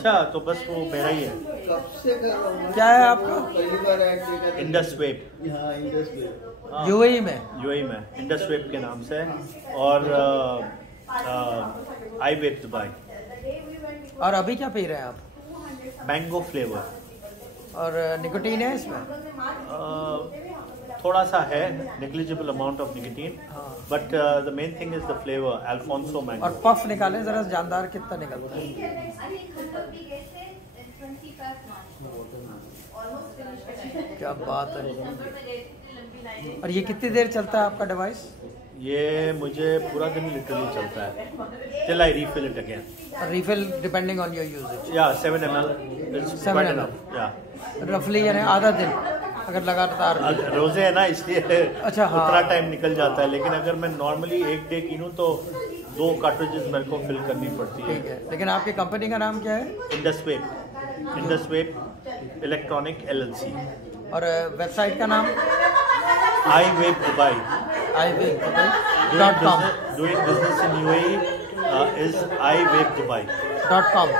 अच्छा, तो बस वो मेरा ही है। कब से कर रहा हूँ? क्या है आपका? पहली बार ऐड देखा। Indus web. हाँ, इंडस वेब। यूएई में? यूएई में इंडस वेब के नाम से। और आई वेब दुबई। और अभी क्या पी रहे हैं आप? Mango flavour. और निकोटीन है इसमें? थोड़ा सा है, negligible amount of nicotine, but the main thing is the flavour, Alfonso mango. और पफ निकालें जरा, जानदार कितना निकलता है? क्या बात है। और ये कितनी देर चलता है आपका डिवाइस? ये मुझे पूरा दिन लिटरली चलता है, till I refill it again. Refill depending on your usage? या 7 ml। 7 ml। या रफली यानी आधा दिन अगर लगातार रोजे है ना, इसलिए अच्छा, हाँ। उतना टाइम निकल जाता है। लेकिन अगर मैं नॉर्मली एक डे गिनूं तो 2 कार्ट्रिजेस मेरे को फिल करनी पड़ती है। ठीक है, लेकिन आपकी कंपनी का नाम क्या है? Indus Web Electronic LLC। और वेबसाइट का नाम? I Web Dubai. iWebDubai.com। Doing business in UAE is iWebDubai.com।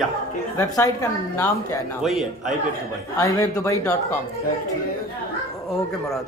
या वेबसाइट का नाम क्या है? नाम वही है, iWebDubai। iWebDubai.com। ओके मुराद।